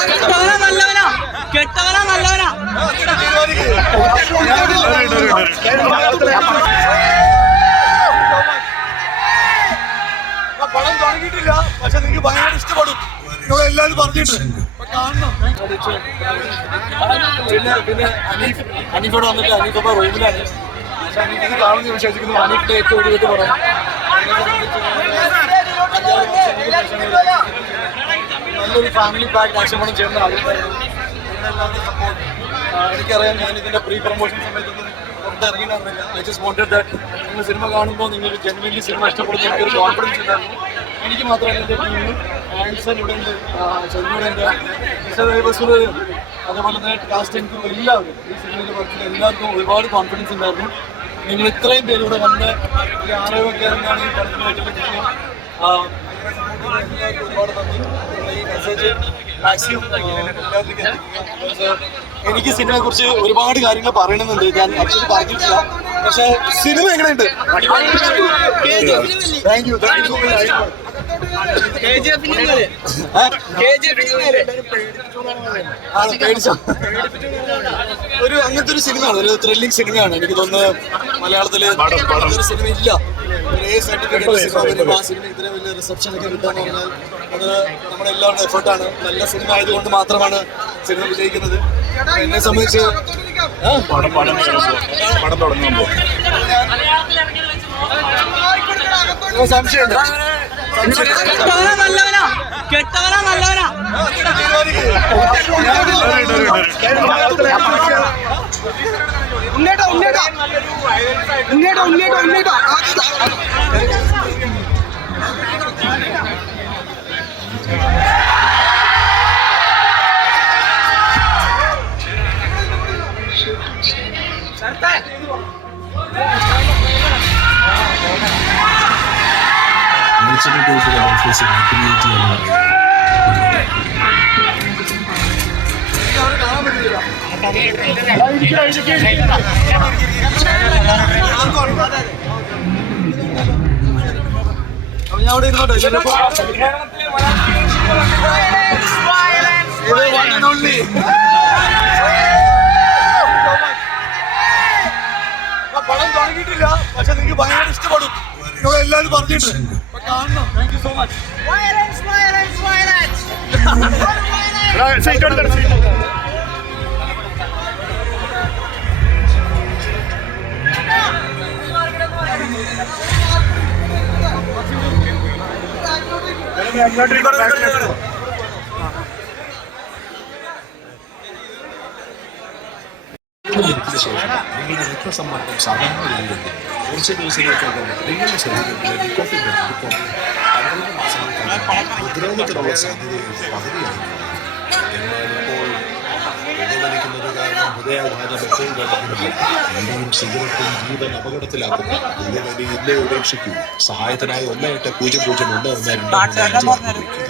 കെട്ടവനാ നല്ലവനാ, കെട്ടവനാ നല്ലവനാ. പടം തുടങ്ങിയിട്ടില്ല, പക്ഷെ നിങ്ങൾക്ക് ഭയങ്കര ഇഷ്ടപ്പെടും. ഇവിടെ എല്ലാവരും പറഞ്ഞിട്ടുണ്ട്, കാണണം. പിന്നെ അനീഫോട് വന്നിട്ട് അനീഫപ്പ റൂമിലാണ്. പക്ഷെ അനീഫിന് കാണുമെന്ന് വിശ്വസിക്കുന്നു. അനീഫിന്റെ ഏറ്റവും ഒരു പടം നല്ലൊരു ഫാമിലി പാക്ക് ആക്ഷൻ പണം ചെയ്യുന്ന ആളുകളായിരുന്നു. എനിക്കറിയാം, ഞാൻ ഇതിന്റെ പ്രീ പ്രൊമോഷൻ സമയത്തൊന്നും പുറത്തിറങ്ങിയിട്ടില്ല. ഐ ജസ്റ്റ് വാണ്ടഡ് ദാറ്റ് നിങ്ങൾ സിനിമ കാണുമ്പോൾ നിങ്ങൾ ജെന്യുവൻലി സിനിമ ഇഷ്ടപ്പെടുന്ന എനിക്കൊരു കോൺഫിഡൻസ് ഉണ്ടായിരുന്നു. എനിക്ക് മാത്രമല്ല, എൻ്റെ ടീമിനും ആൻസൺ ഇവിടെ ഉണ്ട്, ചെന്നൂടെ ഉണ്ട്, അതേപോലെ തന്നെ കാസ്റ്റിംഗ് എല്ലാവരും ഈ സിനിമയിൽ വർക്കിൽ എല്ലാവർക്കും ഒരുപാട് കോൺഫിഡൻസ് ഉണ്ടായിരുന്നു. നിങ്ങൾ ഇത്രയും പേര് ഇവിടെ വന്ന് ഒരു ആരോഗ്യമൊക്കെ ഇറങ്ങാണ് ഈ പടത്തിന് പറ്റുന്ന വിഷയം. ഒരുപാട് നന്ദി. ഈ മെസ്സേജ് മാക്സിമം എല്ലാവരിലേക്ക് എത്തിക്കുക. എനിക്ക് സിനിമയെ കുറിച്ച് ഒരുപാട് കാര്യങ്ങൾ പറയണമെന്നുണ്ട്. ഞാൻ ആക്ച്വലി പറഞ്ഞിട്ടില്ല. പക്ഷെ സിനിമ എങ്ങനെയുണ്ട്? Thank you. ഒരു അങ്ങനത്തെ ഒരു സിനിമയാണ്, ഒരു ത്രില്ലിംഗ് സിനിമയാണ്. എനിക്ക് തോന്നുന്നത് മലയാളത്തില് ഒരു സിനിമ ഇല്ല. A സർട്ടിഫിക്കറ്റ് സിനിമ വരും. ആ സിനിമ ഇത്രയും വലിയ റിസപ്ഷൻ ഒക്കെ കിട്ടാന്ന് പറഞ്ഞാൽ അത് നമ്മുടെ എല്ലാവരുടെ എഫേർട്ടാണ്. നല്ല സിനിമ ആയതുകൊണ്ട് മാത്രമാണ് സിനിമ വിജയിക്കുന്നത്. എന്നെ സംബന്ധിച്ച് സംശയമുണ്ട്. കെട്ടവനാ നല്ലവനാ, കെട്ടവനാ നല്ലവനാ. ഉണ്ണേട്ടാ ഉണ്ണേട്ടാ ഉണ്ണേട്ടാ ഉണ്ണേട്ടാ ഉണ്ണേട്ടാ. ഞാൻ അവിടെ ഇരുന്നോട്ടെ. പടം തുടങ്ങിയിട്ടില്ല, പക്ഷെ നിങ്ങൾക്ക് ഭയങ്കര ഇഷ്ടപ്പെടും. ഇവിടെ എല്ലാവരും പറഞ്ഞിട്ടുണ്ട്, കാണണം. Thank you so much. നിങ്ങളുടെ രക്തസമ്മർദ്ദം സാധാരണ രീതിയിലെത്തി കുറച്ച് ദിവസങ്ങൾക്കകം നിങ്ങളുടെ ശരീരത്തിലെ നിക്കോട്ടിൻ ഇപ്പോൾ 12 മാസങ്ങൾക്കകം പ്രതിരോധത്തിനുള്ള സാധ്യതയും പകുതിയായി. എന്നാൽ ഇപ്പോൾ പുകവലിക്കുന്നത് കാരണം ഹൃദയാഘാതം എപ്പോൾ വേണമെങ്കിലും ഇന്ത്യയും സിഗരറ്റും ജീവൻ അപകടത്തിലാക്കുന്നു. പുകവലി ഇന്നേ ഉപേക്ഷിക്കൂ. സഹായത്തിനായി 18001 1 2 5 അറിയിക്കുക.